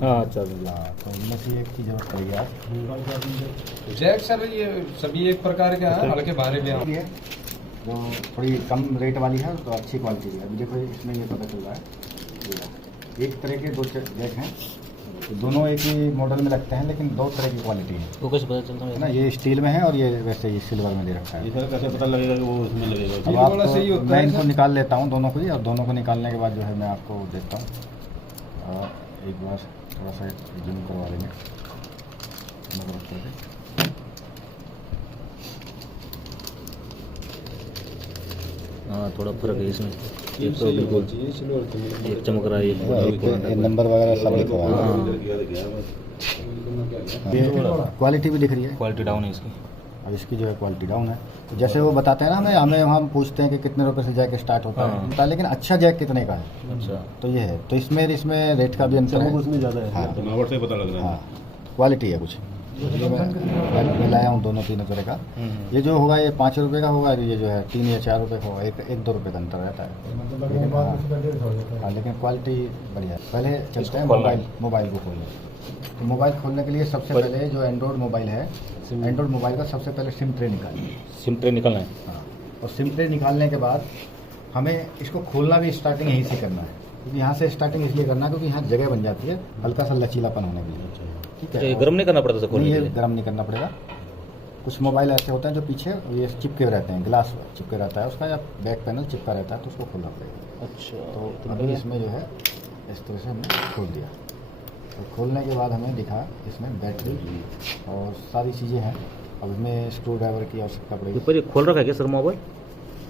हाँ चल हाँ, तो इनमें से एक की जरूरत पड़ेगी आप। जैक सर ये सभी एक प्रकार के हैं, हल्के भारे भी हैं। है जो थोड़ी कम रेट वाली है तो अच्छी क्वालिटी की है। अभी देखो इसमें ये पता चल रहा है, ये एक तरह के दो जैक हैं, तो दोनों एक ही मॉडल में लगते हैं लेकिन दो तरह की क्वालिटी है। वो कैसे पता चलता है ना, ये स्टील में है और ये वैसे ही सिल्वर में दे रखा है। सर कैसे पता लगेगा कि वो उसमें लगेगा? अब आपको मैं इनको निकाल लेता हूँ दोनों को ही, और दोनों को निकालने के बाद जो है मैं आपको देता हूँ। और एक बार थोड़ा सा जूम करवा लेंगे। हाँ थोड़ा फर्क है इसमें, एक तो बिल्कुल एक चमक रहा है, ये नंबर वगैरह सब लिखा हुआ है। क्वालिटी भी दिख रही है। क्वालिटी डाउन है इसकी। अब इसकी जो है क्वालिटी डाउन है। तो जैसे वो बताते हैं ना, हमें वहाँ पूछते हैं कि कितने रुपए से जैक स्टार्ट होता है, लेकिन अच्छा जैक कितने का है। अच्छा, तो ये है, तो इसमें रेट का भी अंतर है। उसमें ज़्यादा है। हाँ, बनावट से पता लग रहा है। हाँ, क्वालिटी है कुछ। ये मैं लाया हूँ दोनों तीनों तरह का। ये जो होगा ये 5 रुपये का होगा, ये जो है 3 या 4 रुपये का होगा। एक 2 रुपये का अंतर रहता है, लेकिन क्वालिटी बढ़िया है। पहले चलते हैं मोबाइल को खोलने। तो मोबाइल खोलने के लिए सबसे पहले जो एंड्रॉयड मोबाइल है, एंड्रॉयड मोबाइल का सबसे पहले सिम ट्रे निकालिए। सिम ट्रे निकलना है। हाँ, और सिम ट्रे निकालने के बाद हमें इसको खोलना भी स्टार्टिंग यहीं से करना है, क्योंकि यहाँ से स्टार्टिंग इसलिए करना है क्योंकि यहाँ जगह बन जाती है हल्का सा लचीलापन होने के लिए। ठीक है, ये गर्म नहीं करना पड़ता खोलने के लिए? गर्म नहीं करना पड़ेगा। कुछ मोबाइल ऐसे होते हैं जो पीछे ये चिपके रहते हैं, ग्लास चिपके रहता है उसका, या बैक पैनल चिपका रहता है, तो उसको खोलना पड़ेगा। अच्छा, तो अभी इसमें जो है इस तरह से हमने खोल दिया। तो खोलने के बाद हमें दिखा इसमें बैटरी और सारी चीज़ें हैं। अब इसमें स्क्रू ड्राइवर की आवश्यकता पड़ेगी। ऊपर ये खोल रखा है क्या सर मोबाइल?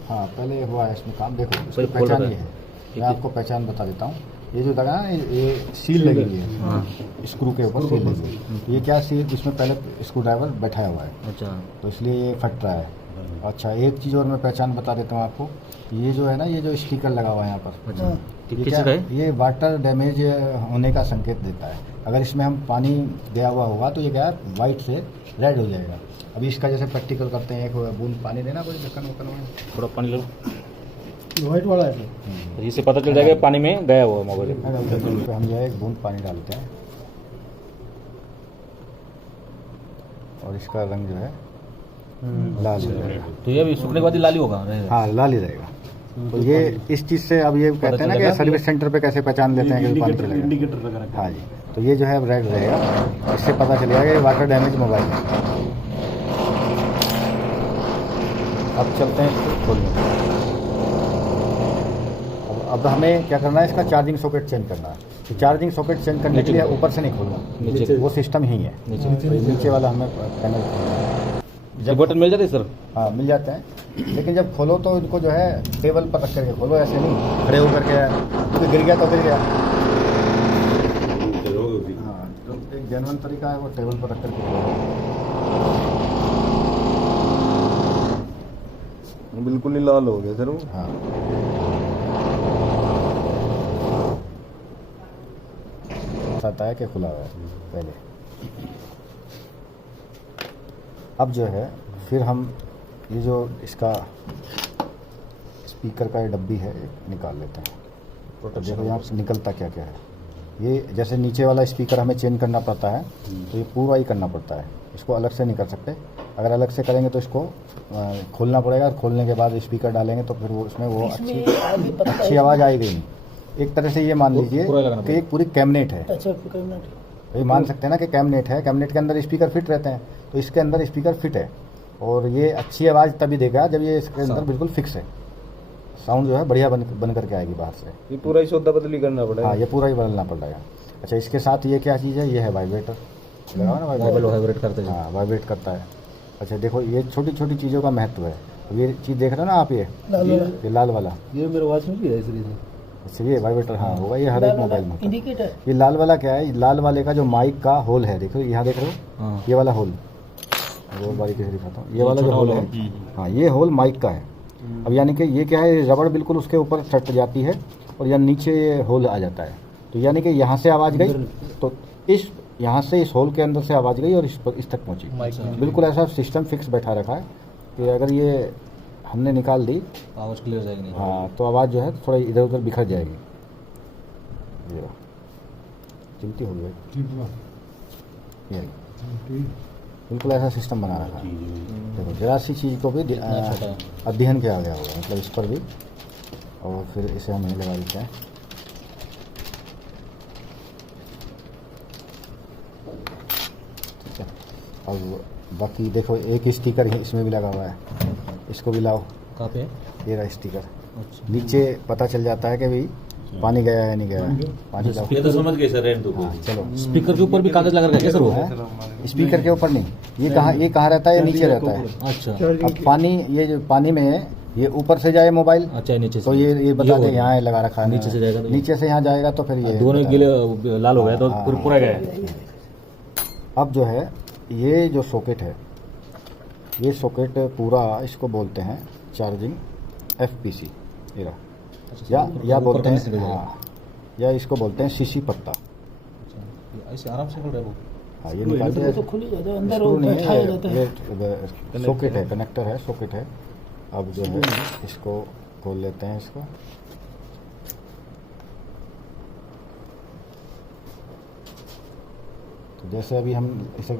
हाँ, पहले हुआ है इसमें काम। देखो इसकी खोल पहचान रखा ये है। है, मैं आपको पहचान बता देता हूँ। ये जो लगा ना, ये सील लगी हुई है। हाँ, स्क्रू के ऊपर सील लगी हुई है। ये क्या सील, इसमें पहले स्क्रू ड्राइवर बैठाया हुआ है, अच्छा, तो इसलिए ये फट रहा है। अच्छा, एक चीज़ और मैं पहचान बता देता हूँ आपको। ये जो है ना, ये जो स्टिकर लगा हुआ है यहाँ पर, अच्छा, ये किस क्या का है? ये वाटर डैमेज होने का संकेत देता है। अगर इसमें हम पानी गया हुआ होगा तो ये क्या है, वाइट से रेड हो जाएगा। अभी इसका जैसे प्रैक्टिकल करते हैं, एक बूंद पानी देना कोई ढक्कन वक्कन में, थोड़ा पानी लो, वाइट वाला है, इससे पता चल जाएगा पानी में गया हुआ मोबाइल। तो हम जो है एक बूंद पानी डालते हैं और इसका रंग जो है लाल हो जाएगा। तो ये अभी सूखने के बाद ही लाली होगा? हाँ, लाल ही रहेगा। तो ये इस चीज़ से अब ये कहते हैं ना कि सर्विस सेंटर पे कैसे पहचान लेते हैं कि पानी चलेगा। इंडिकेटर लगा रखा है। हाँ जी, तो ये जो है रेड रहेगा, इससे पता चलेगा कि वाटर डैमेज मोबाइल है। अब चलते हैं इसको खोलने। अब हमें क्या करना है, इसका चार्जिंग सॉकेट चेंज करना है। तो चार्जिंग सॉकेट चेंज करने के लिए ऊपर से नहीं खोलना, नीचे वो सिस्टम ही है। नीचे वाला हमें पैनल, जब बटन मिल जाते सर? हाँ, मिल जाते हैं, लेकिन जब खोलो तो इनको जो है टेबल पर रख करके खोलो, ऐसे नहीं खड़े होकर के, क्योंकि गिर गया तो गिर गया। हाँ, तो एक जेन्युइन तरीका है वो टेबल पर रख करके खोलो। बिल्कुल ही लाल हो गया सर वो। हाँ, आता है कि खुला हुआ है पहले। अब जो है फिर हम ये जो इसका स्पीकर का ये डब्बी है निकाल लेते हैं। तो देखो यहाँ से निकलता क्या क्या है। ये जैसे नीचे वाला स्पीकर हमें चेंज करना पड़ता है, तो ये पूरा ही करना पड़ता है, इसको अलग से नहीं कर सकते। अगर अलग से करेंगे तो इसको खोलना पड़ेगा, और खोलने के बाद स्पीकर डालेंगे तो फिर वो उसमें वो अच्छी आवाज़ आएगी नहीं। एक तरह से ये मान लीजिए कि एक पूरी कैबिनेट है। ये मान सकते हैं ना कि कैबिनेट है, कैबिनेट के अंदर स्पीकर फिट रहते हैं, तो इसके अंदर स्पीकर फिट है, और ये अच्छी आवाज़ तभी देगा जब ये इसके अंदर बिल्कुल फिक्स है। साउंड जो है बढ़िया बन करके आएगी बाहर से। ये पूरा ही सौदा बदली करना पड़ेगा। हाँ, ये पूरा ही बदलना पड़ेगा। अच्छा, इसके साथ ये क्या चीज़ है, ये है वाइब्रेटर लगा ना, वाइब्रेट करते हैं। हाँ, वाइब्रेट करता है। अच्छा देखो, ये छोटी छोटी चीज़ों का महत्व है। ये चीज़ देख रहे हो ना आप, ये लाल वाला, ये मेरे वॉच में भी है इसलिए। अच्छा, ये वाइब्रेटर हाँ होगा, ये हर एक मोबाइल में होता है। ये लाल वाला क्या है, लाल वाले का जो माइक का होल है, देखो यहाँ देख रहे हो, ये वाला होल, वो बारीकी से दिखाता हूँ, ये वाला जो होल है, हाँ, ये होल माइक का है। अब यानी कि ये क्या है, रबड़ बिल्कुल उसके ऊपर सट जाती है और यहाँ नीचे ये होल आ जाता है। तो यानी कि यहाँ से आवाज़ गई तो इस यहाँ से इस होल के अंदर से आवाज़ गई और इस तक पहुँची। बिल्कुल ऐसा सिस्टम फिक्स बैठा रखा है कि अगर ये हमने निकाल दी, आवाज़ क्लियर जाएगी। हाँ, तो आवाज़ जो है थोड़ा इधर उधर बिखर जाएगी। ये चिमटी हो गई ये बिल्कुल ऐसा सिस्टम बना रखा है। देखो जरा सी चीज़ को भी अध्ययन किया गया होगा, मतलब इस पर भी। और फिर इसे हम यहीं लगा देते हैं। ठीक है, अब बाकी देखो एक स्टिकर इसमें भी लगा हुआ है, इसको भी लाओ। कहाँ पे है? ये रहा स्टिकर। अच्छा, नीचे पता चल जाता है कि भाई पानी गया है नहीं गया है। पानी लाओ। ये तो समझ गए सर, रेंट हाँ, चलो। स्पीकर के ऊपर भी कागज लगा रखा है क्या सर वो? स्पीकर के ऊपर नहीं, ये कहाँ रहता है, ये नीचे रहता है। अच्छा अब पानी, ये जो पानी में है, ये ऊपर से जाए मोबाइल अच्छा, नीचे से तो ये बता दे यहाँ है लगा रखा है। नीचे से जाएगा तो नीचे से यहाँ जाएगा तो फिर ये दोनों बता गिले लाल हो गया तो हाँ, पूरा गया है। देगा। अब जो है ये जो सॉकेट है, ये सॉकेट पूरा इसको बोलते हैं चार्जिंग FPC एरा, या बोलते हैं हाँ, या इसको बोलते हैं सीसी पत्ता। ऐसे आराम से खुल रहा है वो। हाँ, ये निकालते हैं, स्क्रू नहीं है, ये सॉकेट है, कनेक्टर है, सॉकेट है। अब जो है इसको खोल लेते हैं इसको। तो जैसे अभी हम इसे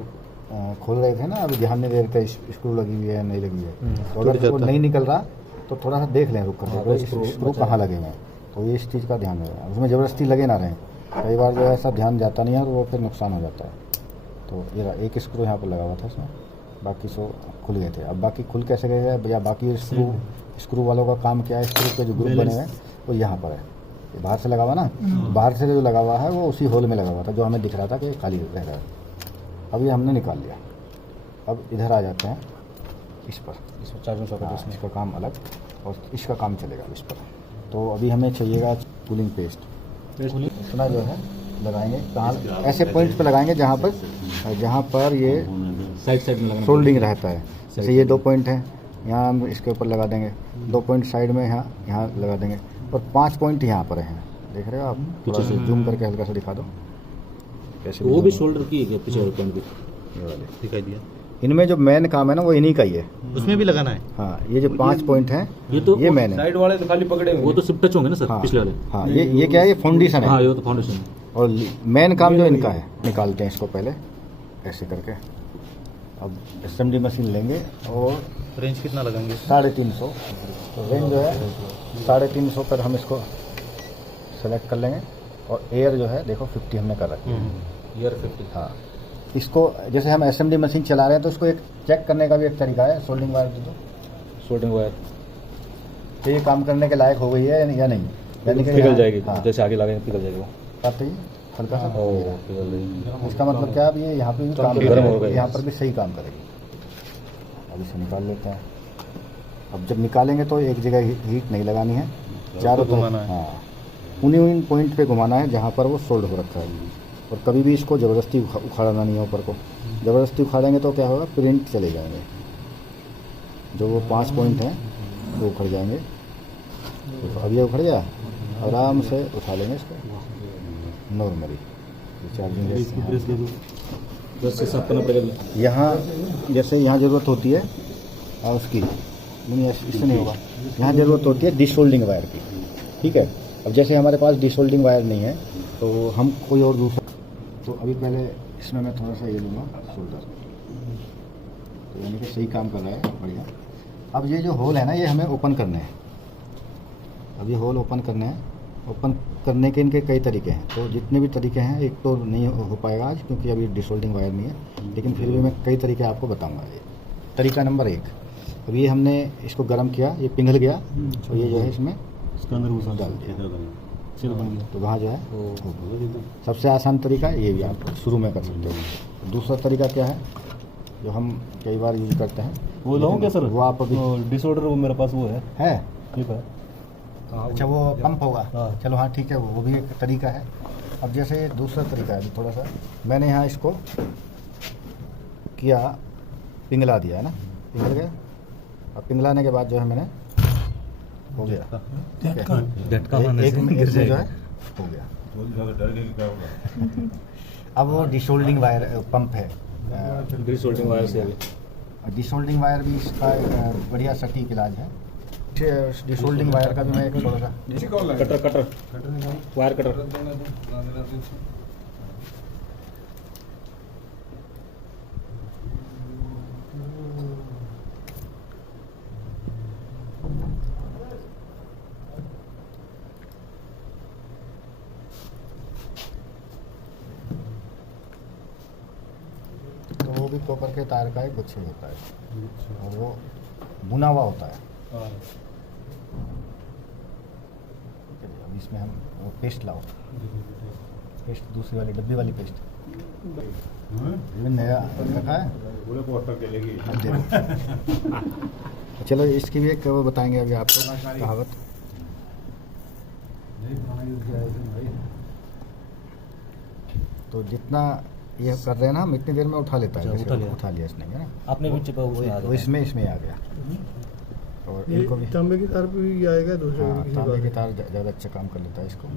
खोल रहे थे ना, अभी ध्यान नहीं दे रहे थे स्क्रू लगी हुई है या नहीं लगी है। तो अगर वो नहीं निकल रहा तो थोड़ा सा देख लें रुक कर, स्क्रू कहाँ लगे हुए हैं। तो ये इस चीज़ का ध्यान रहे, उसमें ज़बरदस्ती लगे ना रहें। कई बार जो है ऐसा ध्यान जाता नहीं है और वो फिर नुकसान हो जाता है। तो ये रहा, एक स्क्रू यहाँ पर लगा हुआ था इसमें, बाकी सो खुल गए थे। अब बाकी खुल कैसे गए या बाकी स्क्रू वालों का काम क्या है, स्क्रू के जो ग्रुप बने हुए हैं वो यहाँ पर है। ये बाहर से लगा हुआ ना, बाहर से जो लगा हुआ है वो उसी होल में लगा हुआ था जो हमें दिख रहा था कि खाली रह रहा है। अब ये हमने निकाल लिया। अब इधर आ जाते हैं इस पर, इसमें चार्जिंग सॉकेट इसका काम अलग और इसका काम चलेगा इस पर। तो अभी हमें चाहिएगा कूलिंग पेस्ट। इतना जो है लगाएंगे कहाँ, ऐसे पॉइंट्स पे लगाएंगे जहाँ पर ये साइड में लगाना सोल्डिंग रहता है। जैसे ये 2 पॉइंट हैं, यहाँ हम इसके ऊपर लगा देंगे, 2 पॉइंट साइड में यहाँ लगा देंगे, और 5 पॉइंट यहाँ पर हैं। देख रहे हो आप? थोड़ा सा जूम करके हल्का सा दिखा दो कैसे। वो भी शोल्डर की है पीछे वाले पॉइंट भी ये वाले दिखाई दिया। इनमें जो मेन काम है ना वो इन्हीं का ही है। उसमें भी लगाना है। हाँ, ये जो 5 पॉइंट हैं ये मेन है। साइड वाले तो खाली पकड़े हुए वो तो सिर्फ टच होंगे ना सर, हाँ, पिछले वाले। हाँ, ये क्या है, ये फाउंडेशन हाँ, है। ये तो फाउंडेशन है। और मेन काम जो इनका है, निकालते हैं इसको पहले ऐसे करके। अब SMD मशीन लेंगे और रेंज कितना लगाएंगे? 350। तो रेंज जो है 350 पर हम इसको सेलेक्ट कर लेंगे। और एयर जो है देखो 50 हमने कर रखी है। ईयर 50। हाँ, इसको जैसे हम SMD मशीन चला रहे हैं तो इसको एक चेक करने का भी एक तरीका है। सोल्डिंग वायर दे दो, सोल्डिंग वायर तो ये काम करने के लायक हो गई है या नहीं, यानी कि पिघल जाएगी। हाँ, जैसे आगे लगाएंगे पिघल जाएगी वो। काटते ही हल्का सा। पिघल जाएगी। इसका मतलब क्या है, अब ये यहाँ पे भी काम गर्म हो करेगी, गई। यहाँ पर भी सही काम करेगी। अब इसे निकाल लेते हैं। अब जब निकालेंगे तो एक जगह हीट नहीं लगानी है, चारों घुमाना तरफ। है। हाँ, उन्हीं पॉइंट पे घुमाना है जहाँ पर वो सोल्ड हो रखा है। और कभी भी इसको ज़बरदस्ती उखाड़ना नहीं है ऊपर को। ज़बरदस्ती उखाड़ेंगे तो क्या होगा, प्रिंट चले जाएंगे। जो वो 5 पॉइंट हैं वो उखड़ जाएंगे। तो अब ये उखड़ गया, आराम से उठा लेंगे इसको नॉर्मली। चार्जिंग बस से साफ करना पड़ेगा। यहाँ जैसे यहाँ ज़रूरत होती है और उसकी नहीं, इससे नहीं होगा। यहाँ ज़रूरत होती है डिसोल्डिंग वायर की, ठीक है। अब जैसे हमारे पास डिसोल्डिंग वायर नहीं है तो हम कोई और दूसरा, तो अभी पहले इसमें मैं थोड़ा सा ये लूँगा सोल्डर, तो यानी कि सही काम कर रहा है, बढ़िया। अब ये जो होल है ना, ये हमें ओपन करने हैं। अब ये होल ओपन करने हैं। ओपन करने के इनके कई तरीके हैं, तो जितने भी तरीके हैं, एक तो नहीं हो पाएगा आज क्योंकि अभी डिसोल्डिंग वायर नहीं है, लेकिन फिर भी मैं कई तरीके आपको बताऊंगा। ये तरीका नंबर 1, अब ये हमने इसको गर्म किया, ये पिघल गया, तो ये जो है इसमें इसके अंदर डाल दिया, सिल बन गया। तो वहाँ जो है सबसे आसान तरीका ये भी आप शुरू में कर सकते हो। दूसरा तरीका क्या है जो हम कई बार यूज करते हैं, वो लाऊं क्या सर? वो आप अभी डिसऑर्डर वो मेरे पास वो है। ठीक है। अच्छा, वो पंप होगा। हाँ। चलो हाँ ठीक है, वो भी एक तरीका है। अब जैसे दूसरा तरीका है, थोड़ा सा मैंने यहाँ इसको किया, पिघला दिया है ना, पिघल गया। अब पिघलाने के बाद जो है मैंने हो गया, झटका एक में जो है हो गया। अब वो डिसोल्डिंग वायर पंप है, डिसऑर्डरिंग वायर से आगे। डिसोल्डिंग वायर भी इसका एक बढ़िया सटीक इलाज है। डिसोल्डिंग वायर का भी मैं एक थोड़ा सा नीचे call cutter wire cutter. Copper के तार का एक गुच्छे होता है और वो बुना हुआ होता है। अब इसमें हम वो पेस्ट लाओ, पेस्ट दूसरी वाली डब्बी वाली पेस्ट ये नया रखा है। अब देखो चलो इसकी भी एक वो बताएंगे अभी आपको कहावत। तो जितना ये कर रहे हैं ना हम इतनी देर में उठा लेता है। अच्छा, जैसे उठा लिया इसने है ना, आपने भी चिपका उसमें आ वो गया। इसमें आ गया। और इनको भी तांबे की तार पे भी आएगा दूसरे हाँ, किसी तांबे बात की में। तार ज़्यादा अच्छा काम कर लेता है इसको।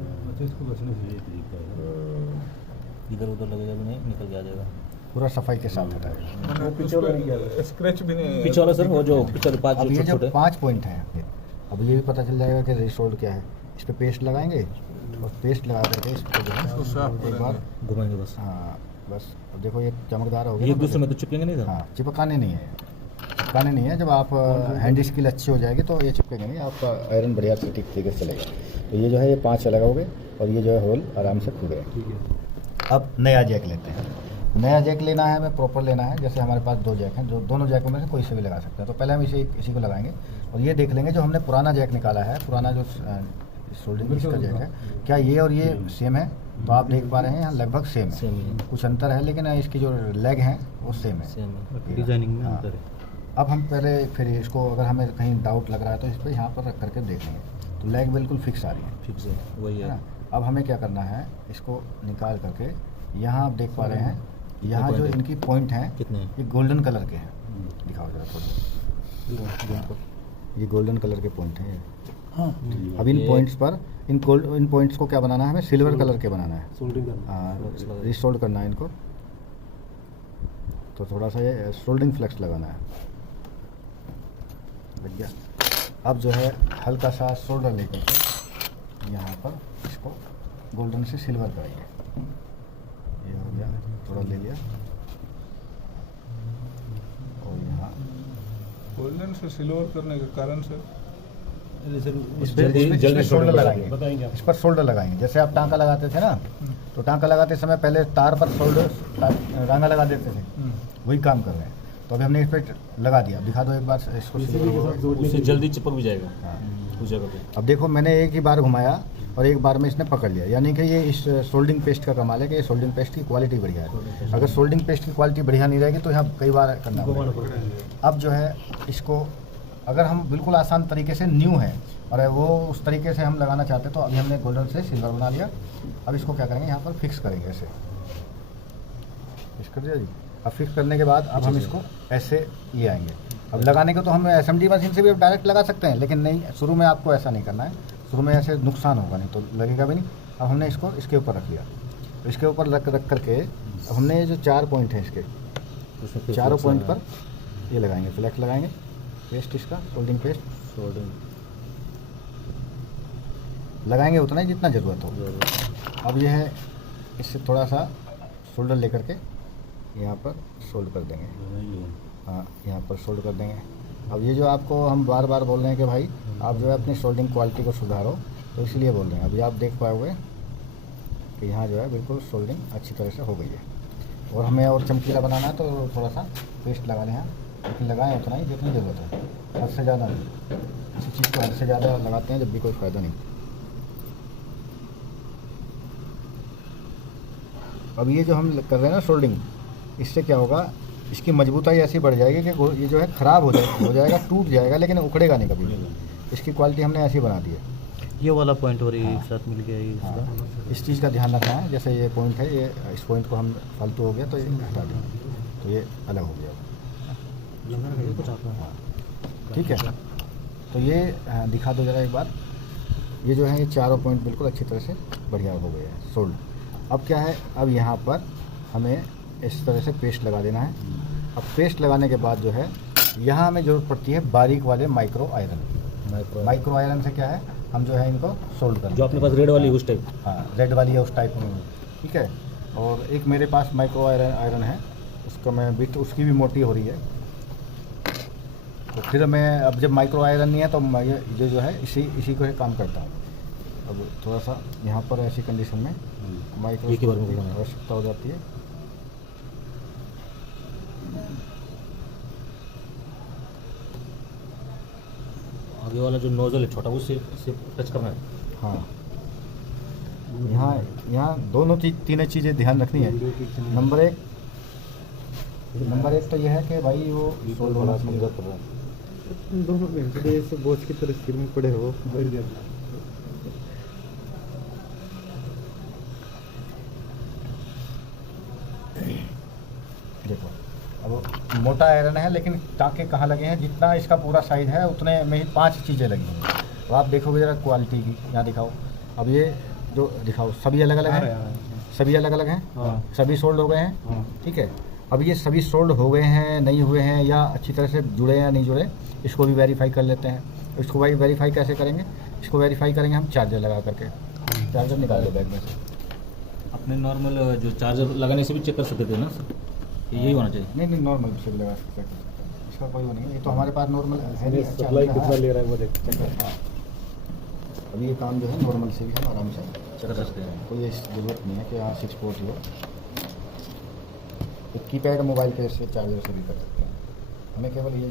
इधर उधर लगेगा भी नहीं, निकल के आ जाएगा। पूरा सफाई के साथ हटाएगा। वो पीछे वाला नहीं किया स्क्रैच भी नहीं पीछे वाला सर वो जो पीछे 5 अब ये छोटे जो छोटे 5 पॉइंट हैं अब ये भी पता चल जाएगा कि रिसोल्ड क्या है। इस पे पेस्ट लगाएंगे और पेस्ट लगा करके इसको जो है एक बार घुमाएंगे बस। हाँ बस। अब देखो ये चमकदार हो गया ये ना, एक दूसरे में तो चिपकेंगे नहीं सर। हाँ चिपकाने नहीं है, चिपकाने नहीं है। जब आप हैंड स्किल अच्छी हो जाएगी तो ये चिपकेंगे नहीं, आपका आयरन बढ़िया से ठीक तरीके से चलेगा। तो ये जो है ये 5 अलग हो गए और ये जो है होल आराम से खुल गए। अब नया जैक लेते हैं। नया जैक लेना है हमें, प्रॉपर लेना है। जैसे हमारे पास 2 जैक हैं, जो दोनों जैकों में से कोई से भी लगा सकते हैं। तो पहले हम इसी को लगाएंगे और ये देख लेंगे जो हमने पुराना जैक निकाला है, पुराना जो सोल्डिंग इसका जैक है, क्या ये और ये सेम है। तो आप देख पा रहे हैं यहाँ लगभग सेम है, सेम ही कुछ अंतर है लेकिन इसकी जो लेग हैं वो सेम है। सेम है। डिजाइनिंग में हाँ। अंतर है। अब हम पहले फिर इसको अगर हमें कहीं डाउट लग रहा है तो इस पर यहाँ पर रख करके देख लेंगे। तो लेग बिल्कुल फिक्स आ रही है, फिक्स है वही है है। ना। अब हमें क्या करना है, इसको निकाल करके यहाँ आप देख पा रहे हैं यहाँ जो point है? इनकी पॉइंट हैं कितने हैं? ये गोल्डन कलर के हैं। दिखाओ जरा थोड़ा, ये गोल्डन कलर के पॉइंट हैं। अब इन ये- पॉइंट्स पर इन पॉइंट्स को क्या बनाना है, हमें सिल्वर कलर के बनाना है। सोल्डिंग करना फ्लेक्स रिसोल्ड करना है इनको। तो थोड़ा सा ये सोल्डिंग फ्लेक्स लगाना है। लग गया। अब जो है हल्का सा सोल्डर लेकर के यहाँ पर इसको गोल्डन से सिल्वर कराइए। ये हो गया, थोड़ा ले लिया और यहाँ गोल्डन से सिल्वर करने के कारण से इस पर शोल्डर लगाएंगे, बताएंगे इस पर शोल्डर लगाएंगे। जैसे आप टांका लगाते थे ना, तो टांका लगाते समय पहले तार पर शोल्डर टांगा लगा देते थे, वही काम कर रहे हैं। तो अभी हमने इस पर लगा दिया। दिखा दो एक बार इसको। उससे जल्दी चिपक भी जाएगा हाँ। उस जगह पे। अब देखो मैंने एक ही बार घुमाया और एक बार में इसने पकड़ लिया, यानी कि ये इस सोल्डिंग पेस्ट का कमाल है कि ये सोल्डिंग पेस्ट की क्वालिटी बढ़िया है। अगर सोल्डिंग पेस्ट की क्वालिटी बढ़िया नहीं रहेगी तो यहाँ कई बार करना पड़ेगा। अब जो है इसको अगर हम बिल्कुल आसान तरीके से न्यू है और वो उस तरीके से हम लगाना चाहते हैं तो अभी हमने गोल्डन से सिल्वर बना लिया। अब इसको क्या करेंगे, यहाँ पर फिक्स करेंगे ऐसे। फिक्स कर दिया जी। अब फिक्स करने के बाद अब हम इसको ऐसे ये आएंगे। अब लगाने को तो हम SMD मशीन से भी डायरेक्ट लगा सकते हैं, लेकिन नहीं, शुरू में आपको ऐसा नहीं करना है। शुरू में ऐसे नुकसान होगा, नहीं तो लगेगा भी नहीं। अब हमने इसको इसके ऊपर रख लिया। तो इसके ऊपर रख करके अब हमने ये जो 4 पॉइंट हैं इसके उसमें फिर चारों फ्लेक्स पॉइंट लगाना पर ये लगाएंगे, फ्लैक्स लगाएंगे। पेस्ट इसका सोल्डिंग पेस्ट है। सोल्डिंग लगाएंगे उतना ही जितना ज़रूरत हो। जरूर। अब ये है, इससे थोड़ा सा शोल्डर लेकर के यहाँ पर सोल्ड कर देंगे। हाँ, यहाँ पर सोल्ड कर देंगे। अब ये जो आपको हम बार बार बोल रहे हैं कि भाई आप जो है अपनी सोल्डिंग क्वालिटी को सुधारो, तो इसलिए बोल रहे हैं। अभी आप देख पाओगे कि यहाँ जो है बिल्कुल सोल्डिंग अच्छी तरह से हो गई है। और हमें और चमकीला बनाना है तो थोड़ा सा पेस्ट लगा लें यहाँ, लेकिन लगाएं उतना ही जितनी ज़रूरत है, हद से ज़्यादा नहीं। किसी चीज़ को हद से ज़्यादा लगाते हैं जब भी कोई फ़ायदा नहीं। अब ये जो हम कर रहे हैं ना सोल्डिंग, इससे क्या होगा, इसकी मजबूताई ऐसी बढ़ जाएगी कि ये जो है ख़राब हो जाएगा, टूट जाएगा, लेकिन उखड़ेगा नहीं कभी। इसकी क्वालिटी हमने ऐसी बना दी है। ये वाला पॉइंट और ये हाँ। एक साथ मिल गया ये इसका। हाँ, इस चीज़ का ध्यान रखना है। जैसे ये पॉइंट है, ये इस पॉइंट को हम फालतू हो गया तो ये हटा देंगे, तो ये अलग हो गया। कुछ आपका हाँ, ठीक है। तो ये दिखा दो ज़रा एक बार। ये जो है ये चारों पॉइंट बिल्कुल अच्छी तरह से बढ़िया हो गए हैं सोल्ड। अब क्या है, अब यहाँ पर हमें इस तरह से पेस्ट लगा देना है। अब पेस्ट लगाने के बाद जो है यहाँ हमें ज़रूरत पड़ती है बारीक वाले माइक्रो आयरन। माइक्रो आयरन से क्या है, हम जो है इनको सोल्ड करें। जो अपने पास रेड वाली उस टाइप। हाँ, रेड वाली है उस टाइप में, ठीक है। और एक मेरे पास माइक्रो आयरन है, उसका मैं बिट उसकी भी मोटी हो रही है। तो फिर मैं अब जब माइक्रो आयरन नहीं है तो मैं ये जो है इसी को ही काम करता हूँ। अब थोड़ा सा यहाँ पर ऐसी कंडीशन में माइक्रो एक ही बार में करना है। आवश्यकता हो जाती है। ये वाला जो नोजल है छोटा उससे टच करना है। हाँ, यहाँ दोनों तीनों चीज़ें ध्यान रखनी है। नंबर एक तो यह है कि भाई वो सोल्ड होना चाहिए। दोनों घंटे से बोझ की तरह सिर में पड़े हो। देखो अब मोटा आयरन है, लेकिन टाँके कहाँ लगे हैं, जितना इसका पूरा साइज है उतने में ही 5 चीज़ें लगी हैं। तो आप देखोगे जरा क्वालिटी की, यहाँ दिखाओ। अब ये जो दिखाओ सभी अलग अलग हैं, सभी अलग अलग हैं, सभी सोल्ड हो गए हैं। ठीक है, अब ये सभी सोल्ड हो गए हैं नहीं हुए हैं, या अच्छी तरह से जुड़े हैं या नहीं जुड़े, इसको भी वेरीफाई कर लेते हैं। इसको भाई वेरीफाई कैसे करेंगे? इसको वेरीफाई करेंगे हम चार्जर लगा करके। चार्जर निकाल लो बैग में से। अपने नॉर्मल जो चार्जर लगाने से भी चेक कर सकते थे ना सर, यही होना चाहिए। नहीं नॉर्मल से भी लगा सकते हैं, इसका कोई वो नहीं है। ये तो हमारे पास नॉर्मल है। सप्लाई कितना ले रहा है वो देख। अभी ये काम जो है नॉर्मल से भी हम आराम से चेक कर सकते हैं। कोई ज़रूरत नहीं है कि यहाँ 6 पोर्ट हो। एक कीपैड मोबाइल के से चार्जर से भी कर सकते हैं। हमें केवल ये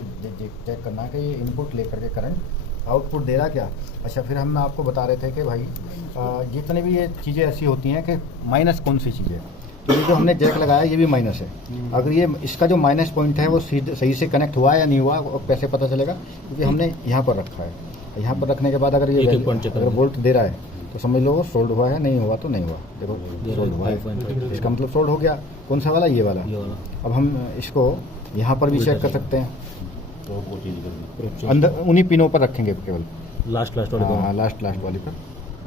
चेक करना है कि ये इनपुट लेकर के करंट आउटपुट दे रहा क्या। अच्छा, फिर हम आपको बता रहे थे कि भाई जितने भी ये चीज़ें ऐसी होती हैं कि माइनस कौन सी चीज़ें, तो ये जो हमने जैक लगाया ये भी माइनस है। अगर ये इसका जो माइनस पॉइंट है वो सही से कनेक्ट हुआ या नहीं हुआ, और कैसे पता चलेगा? क्योंकि हमने यहाँ पर रखा है। यहाँ पर रखने के बाद अगर ये अगर वोल्ट दे रहा है तो समझ लो वो सोल्ड हुआ है, नहीं हुआ तो नहीं हुआ। देखो सोल्ड हुआ है, इसका मतलब सोल्ड हो गया। कौन सा वाला? ये वाला। अब हम इसको यहाँ पर भी चेक कर सकते हैं। अंदर उन्हीं पिनों पर रखेंगे केवल, लास्ट वाले दोनों। हाँ, लास्ट वाली पर,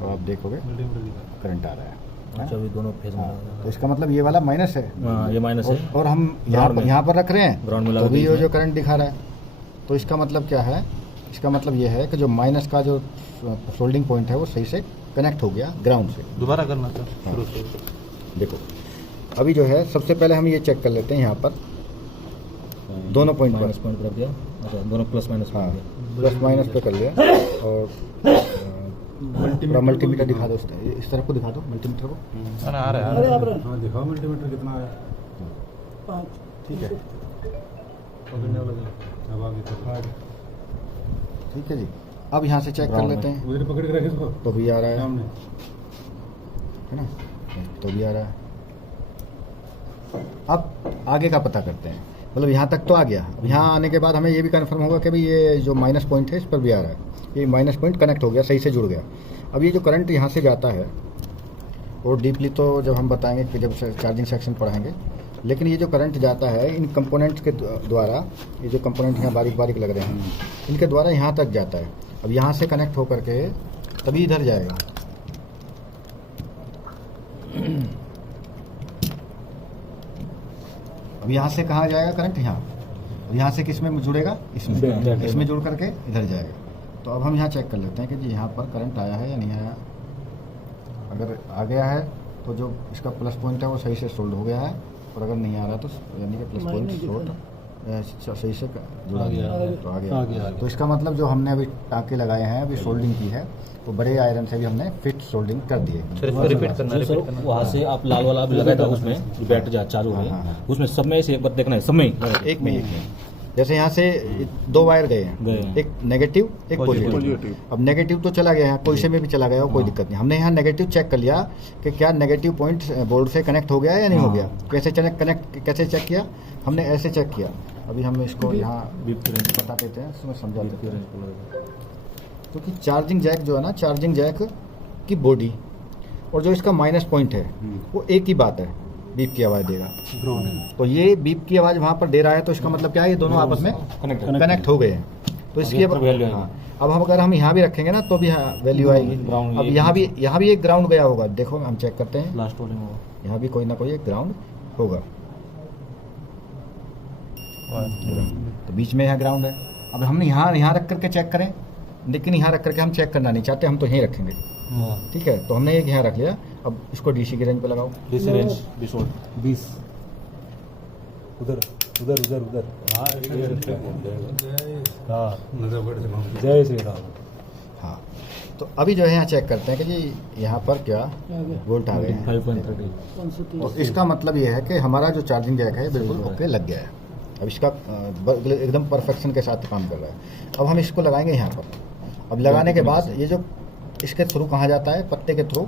और आप देखोगे करंट आ रहा है। अच्छा, अभी दोनों फेज में। तो इसका मतलब ये वाला माइनस है। हाँ, ये माइनस है। और हम यहाँ पर रख रहे हैं, ग्राउंड में तो लगा भी दिया ये जो करंट दिखा रहा है। तो इसका मतलब क्या है? इसका मतलब ये है कि जो माइनस का जो सोल्डिंग पॉइंट है वो सही से कनेक्ट हो गया ग्राउंड से। दोबारा करना था। हाँ। देखो अभी जो है सबसे पहले हम ये चेक कर लेते हैं यहाँ पर दोनों पॉइंट पर। माइनस पॉइंट कर दिया। अच्छा, दोनों प्लस माइनस। हाँ, प्लस माइनस पे कर लिया। और मल्टीमीटर दिखा दो, इस तरफ को दिखा दो मल्टीमीटर को। आ रहा है। हाँ दिखाओ मल्टीमीटर कितना आया। ठीक है, अब आगे तक ठीक है जी। अब यहाँ से चेक कर लेते हैं। उधर पकड़ के रखे इसको, तो भी आ रहा है सामने ना, तो भी आ रहा है। अब आगे का पता करते हैं। मतलब यहाँ तक तो आ गया। अब यहाँ आने के बाद हमें ये भी कंफर्म होगा कि भाई ये जो माइनस पॉइंट है इस पर भी आ रहा है। ये माइनस पॉइंट कनेक्ट हो गया, सही से जुड़ गया। अब ये जो करंट यहाँ से जाता है और डीपली तो जब हम बताएंगे कि जब चार्जिंग सेक्शन पढ़ाएंगे, लेकिन ये जो करंट जाता है इन कंपोनेंट्स के द्वारा, ये जो कंपोनेंट यहाँ बारीक बारीक लग रहे हैं इनके द्वारा यहाँ तक जाता है। अब यहाँ से कनेक्ट होकर के तभी इधर जाएगा। अब यहाँ से कहाँ जाएगा करंट? यहाँ। अब यहाँ से किस में जुड़ेगा? इसमें जुड़ करके इधर जाएगा। तो अब हम यहाँ चेक कर लेते हैं कि जी यहाँ पर करंट आया है या नहीं आया। अगर आ गया है तो जो इसका प्लस पॉइंट है वो सही से सोल्ड हो गया है, और अगर नहीं आ रहा तो यानी कि प्लस पॉइंट सोल्ड सही से जुड़ा गया तो आ गया। तो इसका मतलब जो हमने अभी टाँके लगाए हैं, अभी सोल्डिंग की है, तो बड़े आयरन से भी हमने फिट सोल्डिंग कर दिए। रिपीट करना। वहाँ से आप लाल वाला भी लगाया था उसमें बैटरी चालू हो गया, उसमें सब में से एक बार देखना है, सब में एक में जैसे यहाँ से 2 वायर गए हैं, एक नेगेटिव एक पॉजिटिव। अब नेगेटिव तो चला गया है, कोई से में भी चला गया हो, कोई दिक्कत नहीं। हमने यहाँ नेगेटिव चेक कर लिया कि क्या नेगेटिव पॉइंट बोर्ड से कनेक्ट हो गया है या नहीं हो गया। कैसे कैसे चेक किया? हमने ऐसे चेक किया। अभी हम इसको यहाँ बता देते हैं, उसमें समझा देते हैं। क्योंकि चार्जिंग जैक जो है ना, चार्जिंग जैक की बॉडी और जो इसका माइनस पॉइंट है वो एक ही बात है, बीप की आवाज़ देगा। तो ये बीप की आवाज़ वहाँ पर दे रहा है, तो इसका मतलब क्या है? ये दोनों आपस में कनेक्ट हो गए हैं। तो इसकी हाँ, अब हम अगर हम यहाँ भी रखेंगे ना तो भी वैल्यू आएगी। अब यहाँ भी एक ग्राउंड गया होगा। देखो हम चेक करते हैं, लास्ट वाले में यहाँ भी कोई ना कोई एक ग्राउंड होगा। तो बीच में यहाँ ग्राउंड है। अब हमने यहाँ रख करके चेक करें, लेकिन यहाँ रख करके हम चेक करना नहीं चाहते, हम तो यहीं रखेंगे। ठीक है, तो हमने एक यहाँ रख लिया। अब इसको डीसी की रेंज पे लगाओ। डीसी रेंज 20 उधर उधर उधर उधर। हाँ जय श्री राम। हाँ, तो अभी जो है यहाँ चेक करते हैं कि जी यहाँ पर क्या वोल्ट आ गए हैं। 5.30। तो इसका मतलब ये है कि हमारा जो चार्जिंग जैक है बिल्कुल ओके लग गया है। अब इसका एकदम परफेक्शन के साथ काम कर रहा है। अब हम इसको लगाएंगे यहाँ पर। अब लगाने के बाद ये जो इसके थ्रू कहाँ जाता है, पत्ते के थ्रू,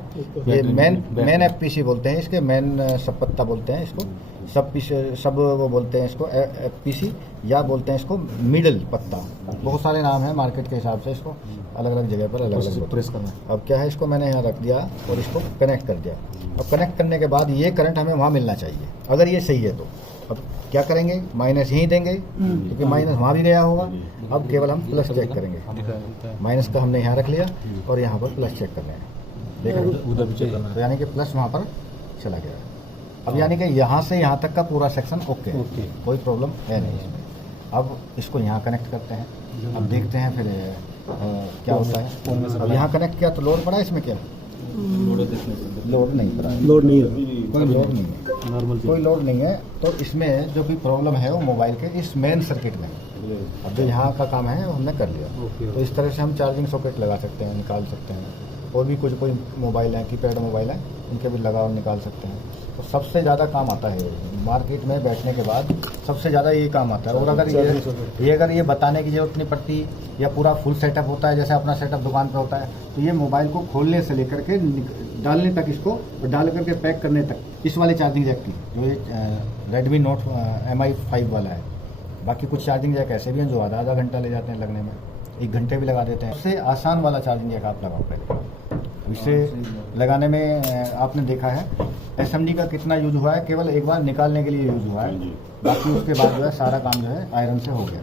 ये मेन एफपीसी बोलते हैं इसके, मेन सब पत्ता बोलते हैं इसको, सब वो बोलते हैं इसको एफपीसी, या बोलते हैं इसको मिडल पत्ता। बहुत सारे नाम हैं मार्केट के हिसाब से, इसको अलग अलग जगह पर अलग अलग प्रेस करना। अब क्या है, इसको मैंने यहाँ रख दिया और इसको कनेक्ट कर दिया। अब कनेक्ट करने के बाद ये करंट हमें वहाँ मिलना चाहिए, अगर ये सही है तो। अब क्या करेंगे, माइनस यहीं देंगे क्योंकि माइनस वहाँ भी गया होगा। अब केवल हम प्लस चेक करेंगे, माइनस का हमने यहाँ रख लिया और यहाँ पर प्लस चेक कर रहे हैं, देखा उधर भी चेक करना तो यानी कि प्लस वहाँ पर चला गया। अब यानी कि यहाँ से यहाँ तक का पूरा सेक्शन ओके है, कोई प्रॉब्लम है नहीं इसमें। अब इसको यहाँ कनेक्ट करते हैं, अब देखते हैं फिर क्या होता है। अब यहाँ कनेक्ट किया तो लोड पड़ा इसमें, क्या लोड नहीं पड़ा, लोड नहीं है, कोई लोड नहीं है, नॉर्मल कोई लोड नहीं है। तो इसमें जो भी प्रॉब्लम है वो मोबाइल के इस मेन सर्किट में। अब जो यहाँ का काम है वो हमने कर लिया। तो इस तरह से हम चार्जिंग सॉकेट लगा सकते हैं, निकाल सकते हैं। और भी कुछ कोई मोबाइल है, कीपैड मोबाइल है, इनके भी लगा और निकाल सकते हैं। तो सबसे ज़्यादा काम आता है मार्केट में बैठने के बाद, सबसे ज़्यादा ये काम आता है। और अगर अगर ये बताने की जरूरत नहीं पड़ती, या पूरा फुल सेटअप होता है जैसे अपना सेटअप दुकान पर होता है, तो ये मोबाइल को खोलने से लेकर के डालने तक, इसको डाल करके पैक करने तक, इस वाले चार्जिंग जैक की, जो ये रेडमी नोट MI 5 वाला है। बाकी कुछ चार्जिंग जैक ऐसे भी हैं जो आधा घंटा ले जाते हैं लगने में, 1 घंटे भी लगा देते हैं। सबसे आसान वाला चार्जिंग जैक आप लगाओ पहले। इसे लगाने में आपने देखा है SMD का कितना यूज हुआ है, केवल एक बार निकालने के लिए यूज हुआ है, बाकी उसके बाद जो है सारा काम जो है आयरन से हो गया।